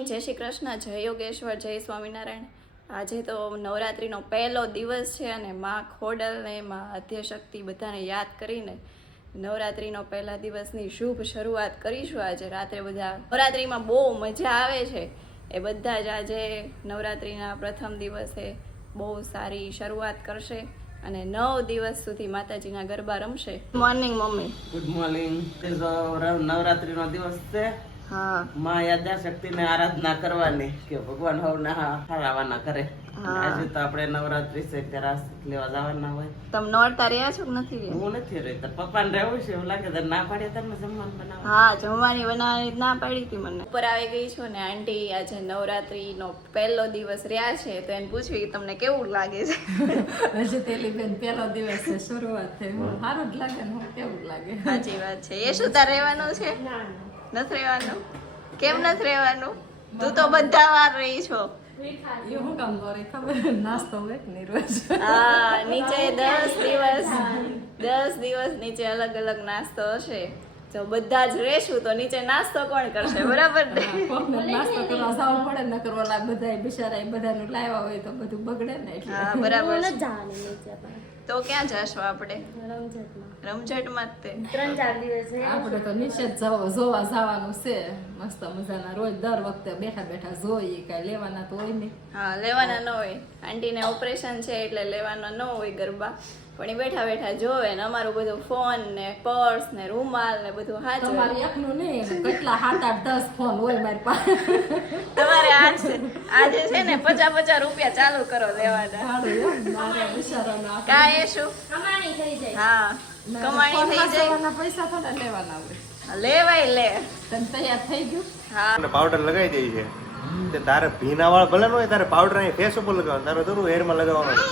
Morning, જય શ્રી કૃષ્ણ, જય યોગેશ્વર, જય સ્વામિનારાયણ. આજે તો નવરાત્રિનો પહેલો દિવસ છે અને માં ખોડલને માં આદ્યશક્તિ બધાને યાદ કરીને નવરાત્રિનો પહેલા દિવસની શુભ શરૂઆત કરીશું. આજે રાત્રે બધા નવરાત્રિમાં બહુ મજા આવે છે એ બધા જ આજે નવરાત્રિના પ્રથમ દિવસે બહુ સારી શરૂઆત કરશે અને 9 દિવસ સુધી માતાજીના ગરબા રમશે. મોર્નિંગ મમ્મી. Good morning. નવરાત્રીનો દિવસ છે. હા, માં યાદ્યાશક્તિને આરાધના કરવાની કે ભગવાન હવને હારાવાના કરે. આજે તો આપણે નવરાત્રી છે ત્યારે રાસ લેવા જવાના હોય. તમે નોરતા રહ્યા છો કે નથી રહ્યા? હું નથી રહી. પપ્પાને રહેવું છે એવું લાગે તો ના પાડીએ તમે જમવાનું બનાવો. હા, જમવાની બનાવવાની ના પાડી હતી મને. ઉપર આવી ગઈ છું ને આંટી આજે નવરાત્રીનો પહેલો દિવસ રહ્યા છે તો એને પૂછવી કે તમને કેવું લાગે છે? હજી તેલી બેન પહેલો દિવસ છે, શરૂઆત થઈ. સારું જ લાગે ને કેવું લાગે? સાચી વાત છે. એ શું તાર રહેવાનું છે? નથી રહેવાનું? કેમ નથી રહેવાનું? તું તો બધા વાર રહી છો. એ હું કામ કરે ખબર? નાસ્તો હોય ને રોજ. હા, નીચે 10 દિવસ નીચે અલગ અલગ નાસ્તો હશે. જો બધા જ રહેશું તો નીચે નાસ્તો કોણ કરશે? બરાબર ને? કોકને નાસ્તો કરવા જવું પડે ને કરવા લાગ બધા બિચારા બધાનું લાવ્યા હોય તો બધું બગડે ને એટલે. હા, બરાબર છે. તો ક્યાં જશો આપણે? રમઝટમાં જ તે 3-4 દિવસ આપણે તો નીચે જ જોવા જવાનું છે. મસ્ત મજાના રોજ દર વખતે બેઠા બેઠા જોઈએ, કઈ લેવાના તો હોય નહીં. હા, લેવાના ન હોય. આંટીને ઓપરેશન છે એટલે લેવાના ન હોય ગરબા, પણ એ બેઠા બેઠા જોવે ને અમારું બધું ફોન ને પર્સ ને રૂમાલ ને બધું હાજર. તમારે એકનું નહીં, કેટલા 7-8-10 ફોન હોય મારી પાસે. તમારે આજે છે ને 50 રૂપિયા ચાલુ કરો લેવાના. મારે બિચારાના કાંઈ શું? કમાણી થઈ જાય. હા, કમાણી થઈ જાય. પૈસા થોડા લેવાના હોય. લેવાય લે. તને તૈયાર થઈ ગયું? હા, પાવડર લગાવી દે છે. તે તારે ભીના વાળ ભલે ન હોય, તારે પાવડર અહીં ફેસ ઉપર લગાવવાનો, તારે થોડું હેરમાં લગાવવાનો.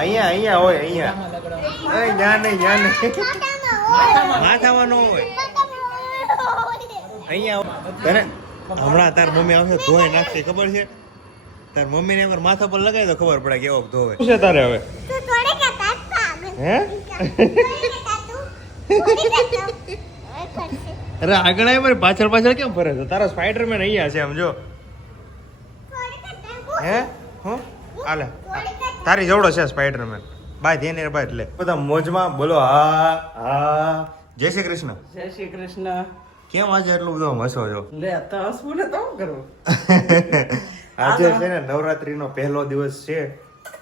અહીંયા હોય, અહીંયા ન્યા નહીં માથામાં ન હોય. અહીંયા તને હમણાં તાર મમ્મી આવશે ધોઈ નાખશે, ખબર છે? તાર મમ્મી ને માથા પર લગાવી દો, ખબર પડે કેવો ધોવે. શું છે તારે હવે? હે? અરે આગળ આવી મારી પાછળ કેમ ફરે છે? તારો સ્પાઈડરમેન અહીંયા છે, આમ જો. હે? હું આલે તારી જેવડો છે સ્પાઈડરમેન. બાય ધ્યાન બાય એટલે બધા મોજમાં બોલો. હા, જય શ્રી કૃષ્ણ. જય શ્રી કૃષ્ણ. કેમ આજે એટલું બધું હસો છો? લે તો હસવું ને તો શું કરવું? આજે છે ને નવરાત્રીનો પહેલો દિવસ છે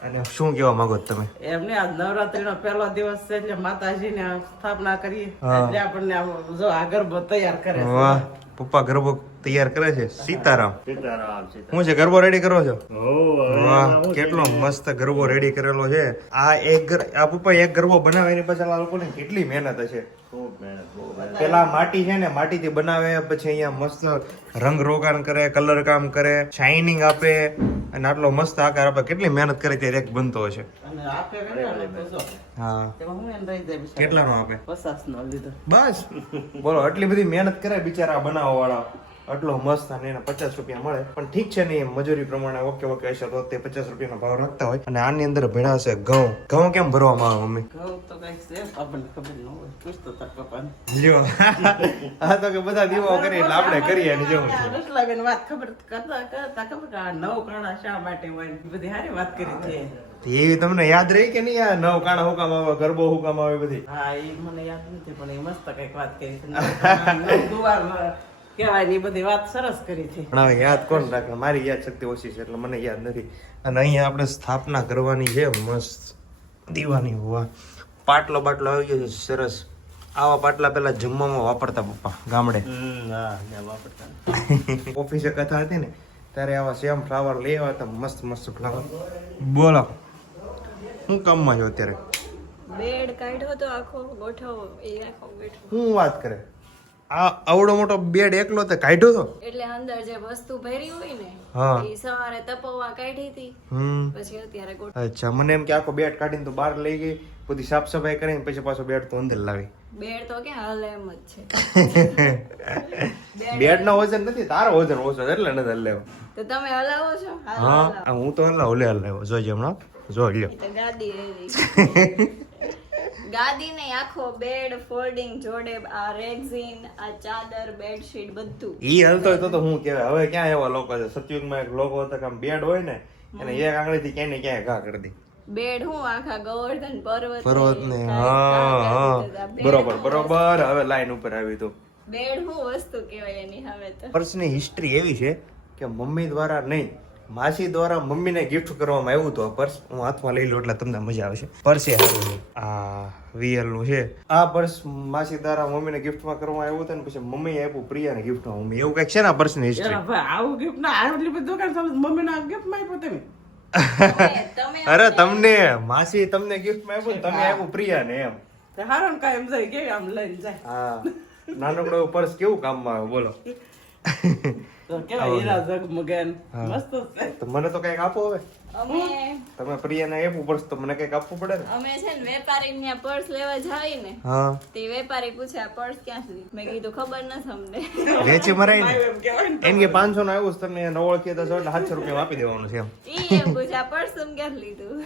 અને શું કહેવા માંગો છો તમે? એમને આજ નવરાત્રીનો પહેલો દિવસ છે એટલે માતાજીને સ્થાપના કરીએ હા. એટલે આપણને આમ જો આ ગરબો તૈયાર કરે છે. વાહ, પપ્પા ગરબો તૈયાર કરે છે. સીતારામ. હું છે ગરબો રેડી કરો છો? વાહ, કેટલો મસ્ત ગરબો રેડી કરેલો છે. આ પપ્પા એક ગરબો બનાવે એની પાછળ આ લોકોને કેટલી મહેનત હશે. પેલા માટી છે ને માટીથી બનાવે, પછી અહીંયા મસ્ત રંગ રોગાન કરે, કલર કામ કરે, શાઇનિંગ આપે અને આટલો મસ્ત આકાર આપે. કેટલી મહેનત કરે ત્યારે એક બનતો હશે. અને આપે કર્યો ને તો જો હા, તેમાં હું એને રહી જાય બિચારા. કેટલાનો આપે? 50 નો લીધો. બસ બોલો, આટલી બધી મહેનત કરે બિચારા બનાવવા વાળા. આટલો મસ્ત અને એના 50 રૂપિયા મળે, પણ ઠીક છે ને, મજૂરી પ્રમાણે ઓકે હશે તો તે 50 રૂપિયાનો ભાવ રાખતા હોય. અને આની અંદર ભેળા છે ઘઉં કેમ ભરવામાં આવે મમ્મી? ઘઉં તો કઈક છે આપણને ખબર ન હોય. પૂછતો તાર પપ્પાને. લ્યો આ તો કે બધા દીવાઓ કરી એટલે આપણે કરીએ એની જેવું છે. રસલાબેન વાત ખબર કરતા ખબર કે આ 9 કાણા શા માટે હોય ને બધી સારી વાત કરી છે. એવી તમને યાદ રહી કે નહીં? આ 9 કાણા હુકામ આવે, ગરબો હુકામ આવે બધી? હા, એ મને યાદ નથી પણ એ મસ્ત કઈક વાત કરી છે. દુવાર કહેવાય ને એ બધી વાત સરસ કરી છે. પણ હવે યાદ કોણ રાખે? મારી યાદ શક્તિ ઓછી છે એટલે મને યાદ નથી. અને અહીંયા આપણે સ્થાપના કરવાની છે મસ્ત દીવાની. વાહ, પાટલો આવી ગયો છે સરસ. આવા પાટલા પેલા જમવામાં વાપરતા પપ્પા ગામડે. ઓફિસે કથા હતી ને ત્યારે આવા સેમ ફ્લાવર લઈ આવ્યા હતા, મસ્ત ફ્લાવર. બોલો હું કામમાં છો અત્યારે? બેડ કાઢ્યો તો આખો ગોઠવો એ આખો બેઠો. હું વાત કરે? આ આવડો મોટો બેડ એકલો તે કાઢ્યો તો? એટલે અંદર જે વસ્તુ ભરી હોય ને હા. એ સવારે તપવા કાઢી હતી, પછી અત્યારે ગોઠવો. અચ્છા, મને એમ કે આખો બેડ કાઢીને તો બહાર લઈ ગઈ, બધી સાફ સફાઈ કરીને પછી પાછો બેડ તો અંદર લાવી. બેડ તો ક્યાં હાલે એમ જ છે. બેડ નો વજન નથી, તારો વજન ઓછો એટલે નથી લેવો. તો તમે હલાવો છો? હાલો, હા, હલાવો. હું તો ઓલે લેવો જોજે હમણાં જો લ્યો. એ તો ગાદી એવી. ગાદી નહીં, આખો બેડ ફોલ્ડિંગ જોડે, આ રેગઝીન, આ ચાદર, બેડશીટ બધું. ઈ હલતો હોય તો હું કહેવાય. હવે ક્યાં એવા લોકો છે? સતયુગમાં એક લોકો હતા કે આમ બેડ હોય ને એને એક આંગળીથી ક્યાંય ને ક્યાંય ઘા કરી દે. બેડ હું આખા ગોવર્ધન પર્વત ને બરોબર. હવે લાઈન ઉપર આવી તો બેડ હું વસ્તુ કહેવાય એની હવે તો. પર્સની હિસ્ટ્રી એવી છે કે મમ્મી દ્વારા નહીં, માસી દ્વારા મમ્મીને ગિફ્ટ કરવામાં આવ્યું હતું. આ પર્સ હું હાથમાં લઈ લઉં એટલે તમને મજા આવશે. પર્સ એ સારું છે, આ VL નું છે. આ પર્સ માસી દ્વારા મમ્મીને ગિફ્ટમાં કરવામાં આવ્યું હતું ને પછી મમ્મી આપ્યું પ્રિયાને ગિફ્ટમાં. મમ્મી એવું કઈક છે ને પર્સની હિસ્ટ્રી. આવું ગિફ્ટ ના આટલી બધી દુકાન મમ્મી ના ગિફ્ટ માં આપ્યો તમે. અરે તમને માસી તમને ગિફ્ટમાં આપ્યું ને તમે આપ્યું પ્રિયાને એમ. હારણ કાંઈ એમ જાય કે આમ લઈને જાય. હા, નાનકડો એવું પર્સ કેવું કામમાં આવે બોલો. તો કેવા હીરા ઝગમગે ને મસ્ત છે. તો મને તો કઈક આપો હવે. અમે તમે પ્રિયાને આપ્યું પર્સ તો મને કઈક આપવું પડે ને. અમે છે ને વેપારી ત્યાં પર્સ લેવા જાય ને, હા, તે વેપારી પૂછે આ પર્સ ક્યાંથી? મેં કીધું ખબર નથી અમને. વેચી મરાય ને એમ કહેવાય ને. એમ કે 500 નું આવ્યું છે, તમને ન ઓળખીએ તો 700 રૂપિયા આપી દેવાનું છે એમ. ઈ એમ પૂછે આ પર્સ તમે ક્યાંથી લીધું?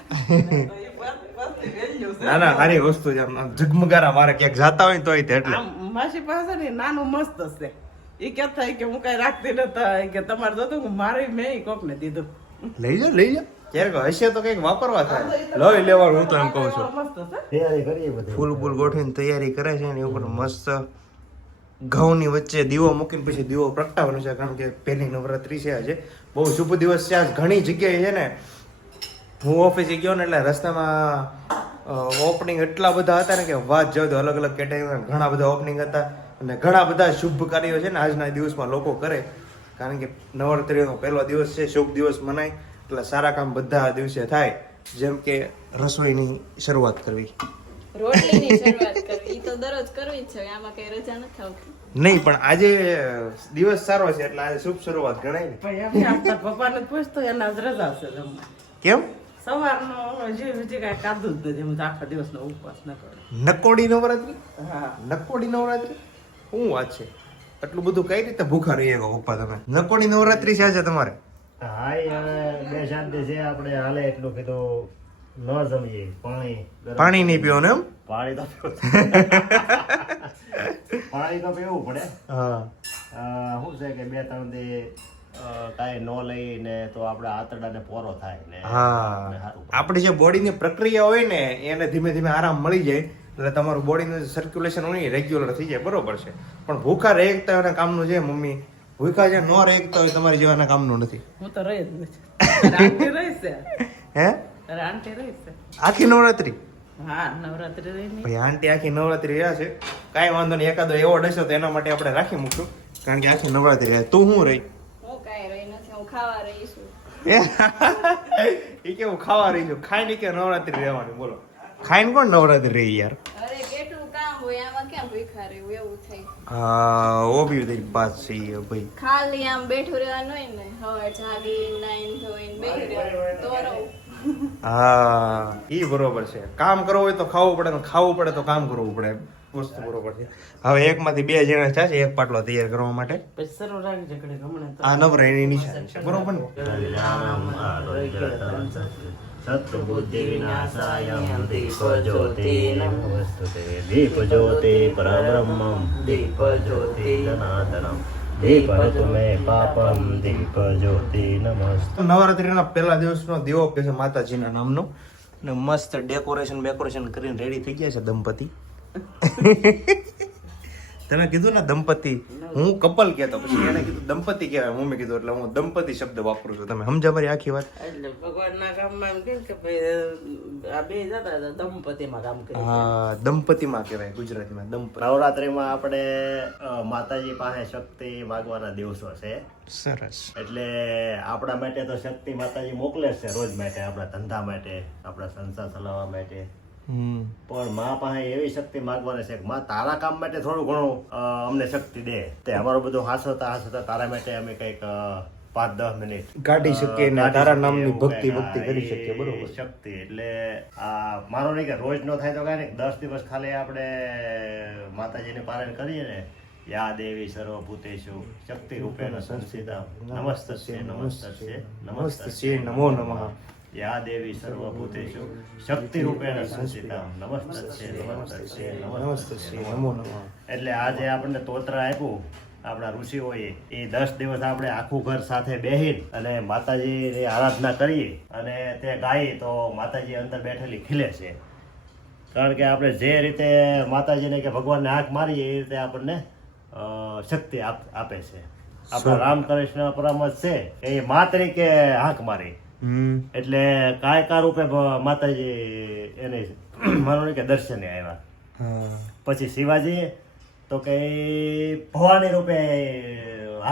વસ્તી વેલ્યુ છે. ના ના, સારી વસ્તુ છે. આમ ઝગમગારા મારે ક્યાંક જાતા હોય ને તોય તે એટલે. આમ માસી પાસે ને નાનું મસ્ત છે. ઈ કે થાય કે હું કઈ રાખતી નતા કે તમારે જોતું હું મારી મેં કોક ને દીધું. લઈ જા ક્યારેક હશે તો કઈક વાપરવા થાય. લઈ લેવાનું હું તો એમ કહું છું. મસ્ત છે. ફૂલ ગોઠવીને તૈયારી કરે છે ને ઉપર મસ્ત ઘઉંની વચ્ચે દીવો મૂકીને પછી દીવો પ્રગટાવવાનો છે. કારણ કે પહેલી નવરાત્રી છે આજે. બહુ શુભ દિવસ છે આજ. ઘણી જગ્યાએ છે ને હું ઓફિસે ગયો ને એટલે રસ્તામાં ઓપનિંગ એટલા બધા હતા ને કે વાત જાવ તો અલગ અલગ કેટેગરીમાં ઘણા બધા ઓપનિંગ હતા અને ઘણા બધા શુભ કાર્યો છે ને આજના દિવસમાં લોકો કરે. કારણ કે નવરાત્રીનો પહેલો દિવસ છે, શુભ દિવસ મનાય એટલે સારા કામ બધા આ દિવસે થાય. જેમ કે રસોઈની શરૂઆત કરવી. રોટલીની શરૂઆત કરવી, ઈ તો દરરોજ કરવી જ છે, આમાં કઈ રજા નથી આવતી. નહીં પણ આજે દિવસ સારો છે એટલે આજે શુભ શરૂઆત ગણાય ને. પણ એમ કે આપતા પપ્પાને પૂછતો એના જ રજા છે જમવા. કેમ? સવારનો જે બીજી કાંઈ ખાધું જ નથી. હું તો આખા દિવસનો ઉપવાસ ન કરું. નકોડી નવરાત્રી? હા. નકોડી નવરાત્રી શું વાત છે? આટલું બધું કઈ રીતે ભૂખા રહીએ પપ્પા તમે? નકોડી નવરાત્રી છે આજે તમારે? હા હવે બે શાંતિ છે આપણે હાલે એટલું કીધું ન જમીએ પાણી નહીં પીવાનું એમ? પાણી તો પાણી તો પીવું પડે. હા, શું છે કે 2-3 દી કાંઈ ન લઈને તો આપણે આંતરડાને પોરો થાય ને હા. આપણી જે બોડીની પ્રક્રિયા હોય ને એને ધીમે ધીમે આરામ મળી જાય એટલે તમારું બોડીનું સર્ક્યુલેશન હોય રેગ્યુલર થઈ જાય. બરોબર છે. પણ ભૂખા રેગતા હોય કામનું છે મમ્મી. ભૂખા જે ન રેગતા હોય તમારી જેવાના કામનું નથી. હું તો રહી જ નથી. આંટી રહી છે. હે? અરે આંટી રહી છે. આખી નવરાત્રી? હા, નવરાત્રી રહી નહીં. ભાઈ આંટી આખી નવરાત્રી રહ્યા છે. કાંઈ વાંધો નહીં, એકાદો એવોર્ડ હશે તો એના માટે આપણે રાખી મૂકશું. કારણ કે આખી નવરાત્રી રહ્યા. તું શું રહી? હું કાંઈ રહી નથી, હું ખાવા રહી છું. એ કેવું ખાવા રહી છું? ખાઈને કે નવરાત્રી રહેવાની બોલો? ખાઈને કોણ નવરાત્રી રહી યાર? અરે કેટલું કામ હોય, આમાં ક્યાં ભૂખા રહેવું, એવું થાય. હા, ઓ બી તેરી બાત સહી હે ભાઈ. ખાલી આમ બેઠું રહેવાનું હોય ને, હવે જાગી નાઈન ધોઈને બેસી રહેવાનું તો રહું. હા, ઈ બરોબર છે. કામ કરવું હોય તો ખાવું પડે ને ખાવું પડે તો કામ કરવું પડે. વસ્તુ બરોબર છે. હવે એકમાંથી 2 જણા છે એક પાટલો તૈયાર કરવા માટે. પછી સર્વ રાખજે ઘડી ગમણે તો. આ નવરાત્રીની નિશાની છે. બરોબર ને? સત્બુદ્ધિ વિનાશાય દીપ જ્યોતિ નમસ્તુતે. દીપ જ્યોતિ પરબ્રહ્મમ દીપ જ્યોતિ સનાતનમ દીપ હતુમે પાપમ દીપ જ્યોતિ નમસ્તે. નવરાત્રીના પહેલા દિવસનો દીવો કે છે માતાજીના નામનો ને મસ્ત ડેકોરેશન કરીને રેડી થઈ ગયા છે દંપતી. તમે કીધું ને દંપતી, હું કપલ કહેતો પછી એને કીધું દંપતી કહેવાય. મમ્મી કીધું એટલે હું દંપતી શબ્દ વાપરું છું. તમે સમજા મારી આખી વાત? એટલે ભગવાનના કામમાં એમ કે ભાઈ આ બે જતા હતા દંપતીમાં કામ કરી. હા, દંપતીમાં કહેવાય ગુજરાતીમાં દંપતી. નવરાત્રિમાં આપણે માતાજી પાસે શક્તિ માગવાના દિવસો છે. સરસ. એટલે આપણા માટે તો શક્તિ માતાજી મોકલે જ છે રોજ માટે, આપણા ધંધા માટે, આપણા સંસાર ચલાવવા માટે. પણ માં પાસે એવી શક્તિ માંગવાની છે કે માં તારા કામ માટે થોડું ઘણું અમને શક્તિ દે. તે અમારું બધું હાસતા તારા માટે અમે કંઈક 5-10 મિનિટ કાઢી શકીએ ને તારા નામની ભક્તિ કરી શકીએ. બરોબર. શક્તિ એટલે આ મારો નહીં કે રોજ નો થાય તો કાંઈ નહીં, 10 દિવસ ખાલી આપણે માતાજીને પારાયણ કરીએ ને, યા દેવી સર્વભૂતેષુ શક્તિ રૂપેણ સંસ્થિતા નમસ્તસ્ય નમસ્તસ્ય નમસ્તસ્ય નમો નમઃ. યા દેવી સર્વભૂતેષુ શક્તિ રૂપેણ સંસ્થિતા નમસ્તસ્ય નમસ્તસ્ય નમસ્તસ્ય નમો નમઃ. એટલે આજે આપણને તોત્ર આપ્યું આપણા ઋષિઓએ, એ 10 દિવસ આપણે આખું ઘર સાથે બેહીને અને માતાજીની આરાધના કરીએ અને તે ગાઈએ તો માતાજી અંદર બેઠેલી ખીલે છે. કારણ કે આપણે જે રીતે માતાજીને કે ભગવાનને આંખ મારીએ એ રીતે આપણને શક્તિ આપે છે. આપણા રામકૃષ્ણ પરમહંસ છે એ મા તરીકે આંખ મારી, એટલે કાયકા રૂપે માતાજી એને માનો કે દર્શને આવ્યા. પછી શિવાજી તો કે ભવાની રૂપે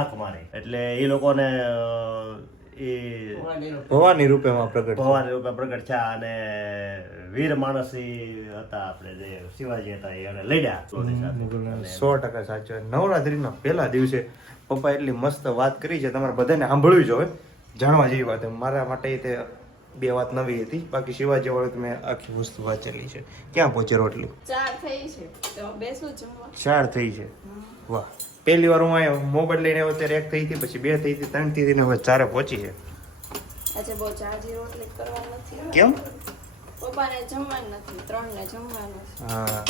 આંખ મારી, એટલે એ લોકોને ભવાની રૂપેમાં પ્રગટ ભવાની રૂપે પ્રગટ થયા અને વીર માણસી હતા આપણે જે શિવાજી હતા એને લડ્યા. 100% સાચો. નવરાત્રીના પહેલા દિવસે પપ્પા એટલી મસ્ત વાત કરી છે, તમારે બધાને સાંભળવી જોઈએ, જાણવા જેવી વાત. મારા માટે તે 2 વાત નવી હતી, બાકી શિવાજી વાળું મેં આખી વસ્તુ વાંચેલી છે. ક્યાં પહોંચી રોટલી? 4 થઈ છે તો બેસું જમવા. 4 થઈ છે. વાહ. પહેલી વાર હું આવ્યો મોબાઈલ લઈને આવ્યો ત્યારે 1 થઈ હતી, પછી 2 થઈ હતી, 3 થઈ હતી ને હવે 4 પહોંચી છે. આજે બહુ જાજી રોટલી કરવા નથી. કેમ? પપ્પાને જમવાનું નથી, 3 ને જમવાનું છે. હા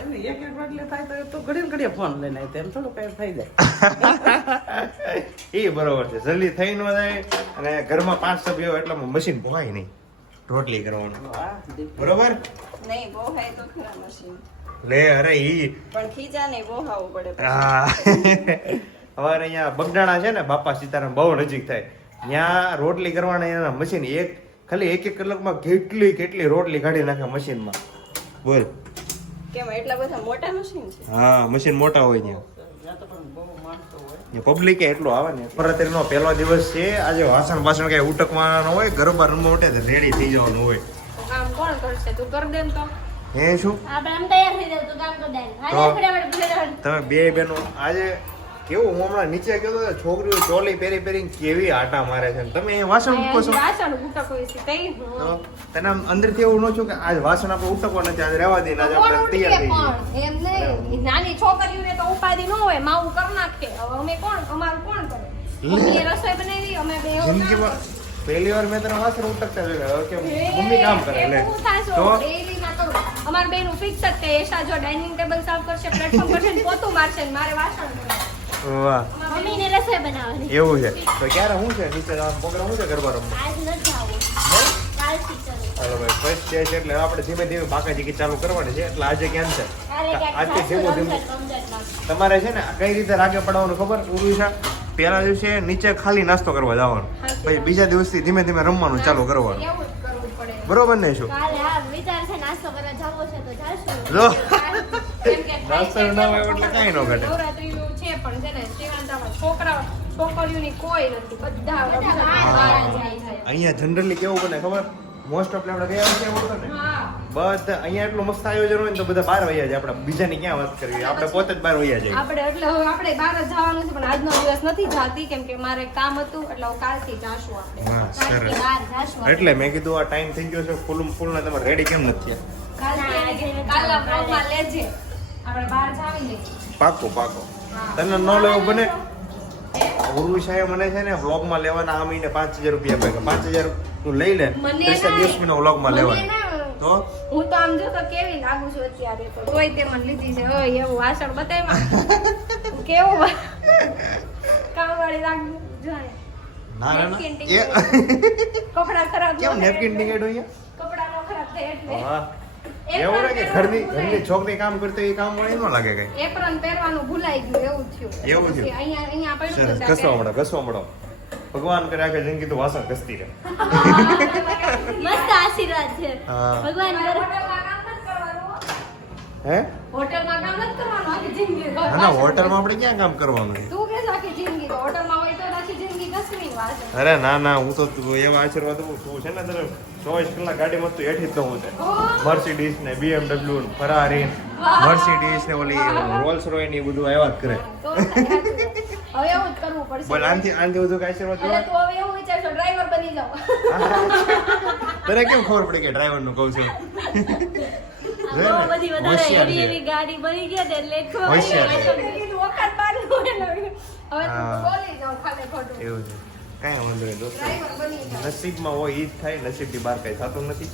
એને એક રોટલી થાય તો ઘડીએ ઘડીએ ફોન લઈને આવી, તેમ થોડું કઈ થઈ જાય. એ બરોબર છે, જલ્દી થઈ ન જાય. અને ઘરમાં 5 સભ્યો એટલે મશીન ભોવાય નહીં રોટલી કરવાનું. બરોબર નહીં બહુ હાય તો ખરા મશીન લે. અરે ઈ પણ ખીજા નહીં બહુ હાવું પડે. હા અમારે અહીંયા બગડાણા છે ને, બાપા સીતારામ બહુ નજીક થાય, ત્યાં રોટલી કરવાના એના મશીન ખાલી 1 કલાકમાં કેટલી રોટલી કાઢી નાખે મશીનમાં. બોલ. કેમ એટલા બધા મોટા મશીન છે? હા મશીન મોટા હોય ત્યાં પબ્લિક એટલું આવે ને. નવરાત્રીનો પહેલો દિવસ છે આજે. વાસણ કઈ ઉટકવાના હોય, ગરબા રમવા માટે રેડી થઈ જવાનું હોય. કામ કોણ કરશે? તું કર દે ને તો. હે શું આપણે આમ તૈયાર થઈ જાવ તો કામ કરી દે. હાલે ફટાફટ ફટાફટ. તમે 2 બહેનો આજે કેવું, હું હમણાં નીચે ગયો તો છોકરીઓ ચોલી પહેરીને કેવી આટા મારે છે, તમે એ વાસણ ઉટકો છો. વાસણ ઉટક હોય છે તઈ તો તને આમ અંદરથી એવું ન છું કે આજ વાસણ આપણે ઉટકવા નથી, આજે રહેવા દે, આજે આપણે તૈયાર થઈ જઈએ. એમ નહીં, નાની છોકરીઓને તો ઉપાધિ ન હોય, માવું કર નાખે. હવે અમે અમારું કોણ કરે? મમ્મીએ રસોઈ બનાવી, અમે બે જિંદગીમાં પહેલી વાર મેં તને વાસણ ઉટકતા જોયા કે મમ્મી કામ કરે. લે તો ડેઈલી ના કરું. અમાર બેનું ફિક્સ જ છે, એશા જો ડાઇનિંગ ટેબલ સાફ કરશે, પ્લેટફોર્મ કરશે ને પોતું મારશે ને મારે વાસણ કરવાનું. વાહ મમ્મીને રસોઈ બનાવવાની. એવું છે. તો ક્યારે શું છે નીચે પ્રોગ્રામ શું છે ગરબા રમવા? આજ નથી આવું. કાલથી ચાલુ. હાલો ભાઈ ફર્સ્ટ ડે છે એટલે આપણે ધીમે ધીમે બાકાજી ચાલુ કરવાની છે, એટલે આજે કેમ છે આજથી ધીમું તમારે છે ને કઈ રીતે રાગે પડવાનું ખબર? ઉરુષા પહેલા દિવસે નીચે ખાલી નાસ્તો કરવા જવાનું, પછી બીજા દિવસથી ધીમે ધીમે રમવાનું ચાલુ કરવાનું. એવું જ કરવું પડે. બરોબર ને? શું કાલે હા વિચાર છે નાસ્તો કરવા જવો છે તો જાશું. જો કેમ કે નાસ્તો ન હોય એટલે કાંઈ ન ઘટે. નવરાત્રીનું છે પણ છે ને શ્રીલંકામાં છોકરીઓની કોઈ નથી, બધા બહાર જાય છે. અહીંયા જનરલી કેવું બને ખબર? મોસ્ટ ઓફ આપણે ગયા વર્ષે એવું હતું ને, હા બધા અહીંયા એટલું મસ્ત આયોજન હોય ને તો બધા બહાર વયા જાય. આપણે બીજાની ક્યાં વાત કરવી, આપણે પોતે જ બહાર વયા જાય. આપણે એટલે હવે આપણે બહાર જ જવાનું છે પણ આજનો દિવસ નથી જાતી કેમ કે મારે કામ હતું એટલે હું કાલથી જાશું. આપણે વાહ, કાલથી સરસ. બહાર જાશું. એટલે મેં કીધું આ ટાઈમ થઈ ગયો છે ફૂલ ના તમે રેડી કેમ નથી થયા? કાલના બ્લોગમાં લેજે આપણે બહાર જાવી લઈએ. પાકો તને ન લેવું બને. ઉર્વિશાએ મને છે ને વ્લોગમાં લેવાના આ મહિને 5000 રૂપિયા આપ્યા. 5000 તું લઈ લે, મને 30 નો વ્લોગમાં મને લેવાના. ના, તો હું તો આમ જો તો કેવી લાગુ છું અત્યારે તો તોય તે મને લીધી છે. ઓય એવું વાસણ બતાવ્યા કેવું કામવાળી લાગુ જો ના Napkin ટીંગાડ્યું. કપડાં ખરાબ કેમ ન થાય નેપકિન એટલે. ટીંગાડ્યું અહીંયા? કપડાં નો ખરાબ થાય એટલે વાહ. Apron એવું ને કે પહેરવાનું ઘરની છોકરી કામ કરતી એ કામ વાળી ન લાગે કઈ. એપ્રન પહેરવાનું ભૂલાઈ ગયું એવું થયું. એવું થયું? પછી અહીંયા પડ્યું સરસ. હતું ઘસવા મળો. ભગવાન કરે આખી જિંદગી તો વાસણ ઘસતી રહે. મસ્ત આશીર્વાદ છે હા. ભગવાન હોટલમાં કામ નથી કરવાનું. હે? હોટલમાં કામ નથી કરવાનું આખી જિંદગી. ના હોટલમાં આપણે ક્યાં કામ કરવાનું? તું કે આખી જિંદગી તો હોટલમાં હોય તો આખી જિંદગી ઘસવી વાસણ. અરે ના હું તો એવા આશીર્વાદ દઉં. તું છે ને તને 24 કલાક ગાડીમાં તું હેઠી જ દઉં છે. મર્સિડીઝ ને BMW ને ફરારી મર્સિડીઝ ને ઓલી રોલ્સ રોય ને એ બધું આવ્યા જ કરે. તો થાય. હવે એવું જ કરવું પડશે. બોલ આનથી વધુ કઈ આશીર્વાદ એટલે જોવા? તું હવે એવું વિચારશો ડ્રાઈવર બની જાવ. તને કેમ ખબર પડી કે ડ્રાઈવર નું કહું છું? બહુ બધી વધારે હોશિયાર એવી છે. એવી ગાડી બની ગયા ને એટલે ખબર હોશિયાર પડી છે. કે કીધું વખત બાંધવું એટલે હવે હા. તું બોલી જાવ ખાલી ખોટું. એવું છે. કાંઈ વાંધો નહીં દોસ્તો, ડ્રાઈવર બની જાવ. નસીબમાં હોય ઈ જ થાય, નસીબથી બહાર કઈ થતું નથી.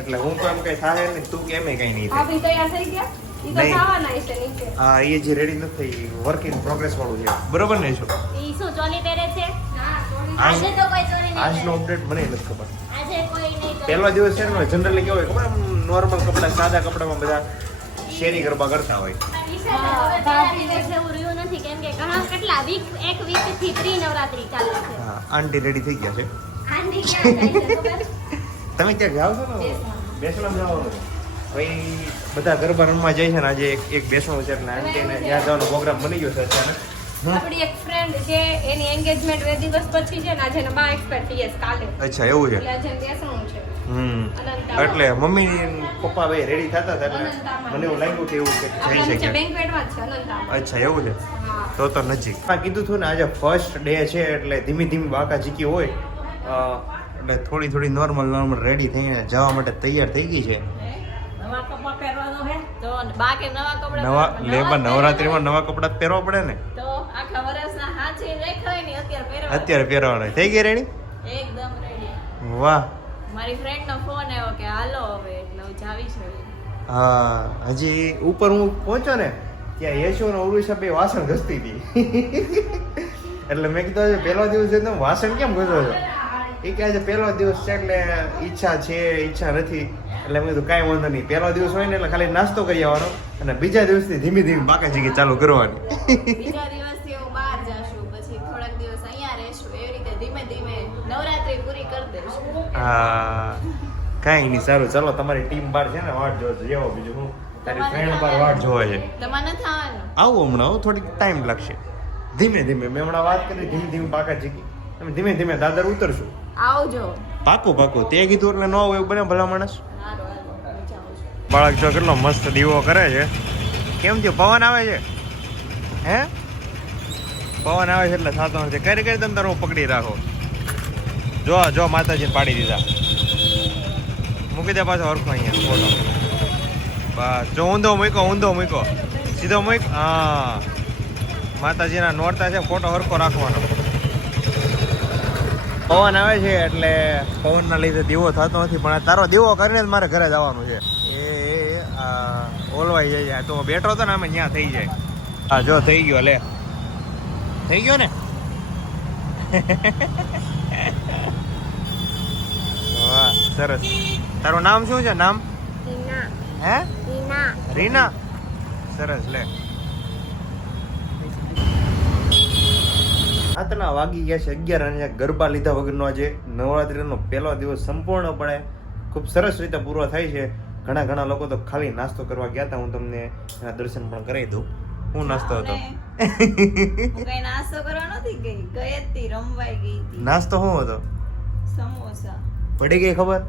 એટલે હું તો એમ કઈ થાય નહીં, તું કે એમ કઈ નહીં થાય. ભાભી તૈયાર થઈ ગયા? ઈ તો નહીં. ખાવાના હશે નીચે. હા, એ જે રેડી નથી થઈ, વર્ક ઇન પ્રોગ્રેસ વાળું છે, બરોબર ને? શું ઈ શું ચોલી પહેરે છે? ના, sorry. આજે તો કોઈ ચોલી નહીં આજનો પહેરે. અપડેટ મને નથી ખબર. આજે કોઈ નહીં કરે. પહેલો દિવસ છે ને, જનરલી કેવું હોય ખબર, નોર્મલ કપડા, સાદા કપડામાં બધા શેરી ગરબા કરતા હોય. ઈશાને હવે પહેલા દિવસ જેવું રહ્યું નથી કેમ કે ઘણા કેટલા એક વીક થી પ્રી નવરાત્રી ચાલે છે. હા, આંટી રેડી થઈ ગયા છે. આંટી ક્યાં જાય છે ખબર? તમે ક્યાં જાઓ છો ને? બેસણામ જવાનું. ભાઈ બધા ગરબા રમવા જાય છે ને, આજે એક બેસણું છે એટલે આંટીને ત્યાં જવાનો પ્રોગ્રામ બની ગયો છે અચાનક. આપણી એક ફ્રેન્ડ છે, એની એન્ગેજમેન્ટ 2 દિવસ પછી છે ને, આજે એના બા એક્સપેક્ટ થઈએ છે કાલે. અચ્છા, એવું છે. એટલે આજે બેસણું છે. હમ એટલે મમ્મી ને પપ્પા ભાઈ રેડી થતા હતા એટલે મને એવું લાગ્યું કે એવું કે જઈ આપણે નીચે શકે. બેંકવેટમાં જ છે અનંતામાં. અચ્છા, એવું છે. હા. તો નજીક. આ કીધું હતું ને, આજે ફર્સ્ટ ડે છે એટલે ધીમી ધીમી બાકા ઝીકી હોય એટલે થોડી નોર્મલ રેડી થઈને જવા માટે તૈયાર થઈ ગઈ છે. તો બા કે નવા કપડા નવા પહેરવા. નવરાત્રીમાં નવા કપડા જ પહેરવા પડે ને, તો આખા વર્ષના હાચી રેખાય ને અત્યારે પહેરવા. અત્યારે પહેરવાના. થઈ ગઈ રેડી? એકદમ રેડી. વાહ. મારી ફ્રેન્ડ નો ફોન આવ્યો કે હાલો હવે, એટલે હું જાવી છું. હા, હજી ઉપર હું પહોંચ્યો ને ત્યાં યશુ અને ઉરુષા બે વાસણ ઘસતી હતી. એટલે મેં કીધું આજે પહેલો દિવસ છે તો વાસણ કેમ ઘસો છો? એ કે આજે પહેલો દિવસ છે એટલે ઈચ્છા છે, ઈચ્છા નથી. એટલે મેં કીધું કાંઈ વાંધો નહીં, પહેલો દિવસ હોય ને એટલે ખાલી નાસ્તો કરી આવવાનો અને બીજા દિવસથી ધીમે ધીમે બાકાજીકી ચાલુ કરવાની. બીજા દિવસથી હું બહાર જાશું, પછી થોડાક દિવસ અહીંયા રહેશું, એવી રીતે ધીમે ધીમે નવરાત્રી પૂરી કરી દઈશું. હા, કાંઈ નહીં, સારું. ચાલો, તમારી ટીમ બહાર છે ને, વાટ જોવે છે. જેવો બીજું હું તારી ફ્રેન્ડ બહાર વાટ જોવે છે. તમારે નથી આવવાનું? આવું હમણાં થોડીક ટાઈમ લાગશે. ધીમે ધીમે મેં હમણાં વાત કરી, ધીમે ધીમે બાકાજીકી અમે ધીમે ધીમે દાદર ઉતરશું. આવજો. પાકું તે કીધું એટલે ન હોય એવું બને ભલા માણસ. સારું, હાલો, હું જાઉં છું. બાળક જો કેટલો મસ્ત દીવો કરે છે. કેમ થયું? પવન આવે છે? હે, પવન આવે છે એટલે થતો નથી. કરી તમે તારું પકડી રાખો. જો માતાજીને પાડી દીધા. મૂકી દે પાછો હરખો અહીંયા ફોટો. બસ, જો ઊંધો મૂકો સીધો મૂક. હા, માતાજીના નોરતા છે, ફોટો હરખો રાખવાનો. પવન આવે છે એટલે પવનના લીધે દીવો થતો નથી, પણ આ તારો દીવો કરીને જ મારે ઘરે જવાનું છે. એ ઓલવાઈ જાય. તો બેઠો હતો ને અમે ત્યાં થઈ જાય. હા, જો થઈ ગયો. લે, થઈ ગયો ને. વાહ, સરસ. તારું નામ શું છે? નામ હે? રીના. સરસ. લે, રાતના વાગી ગયા છે 11 અને ગરબા લીધા વગરનો આજે નવરાત્રીનો પહેલો દિવસ સંપૂર્ણપણે ખૂબ સરસ રીતે પૂરો થાય છે. ઘણા લોકો તો ખાલી નાસ્તો કરવા ગયા હતા. હું તમને એના દર્શન પણ કરાવી દઉં. હું નાસ્તો હતો. હું કઈ નાસ્તો કરવા નથી ગઈ, ગઈ હતી રમવાઈ ગઈ હતી. નાસ્તો શું હતો? સમોસા. પડી ગઈ ખબર?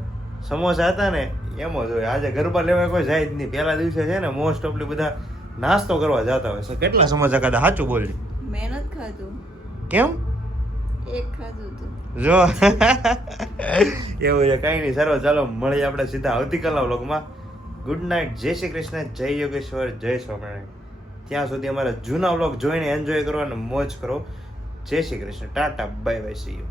સમોસા હતા ને, એમ જ હોય. આજે ગરબા લેવા કોઈ જાય જ નહીં. પહેલા દિવસે છે ને મોસ્ટ ઓફલી બધા નાસ્તો કરવા જતા હોય છે. કેટલા સમોસા ખાધા? સાચું બોલજે. મહેનત ખાધું. કેમ? એક ખાધું હતું. જો એવું છે. કાંઈ નહીં, સારું. ચાલો, મળીએ આપણે સીધા આવતીકાલના વ્લોગમાં. Good night. જય શ્રી કૃષ્ણ, જય યોગેશ્વર, જય સ્વામિનારાયણ. ત્યાં સુધી અમારા જૂના વ્લોગ જોઈને એન્જોય કરો અને મોજ કરો. જય Shri Krishna. Tata, bye bye, C you.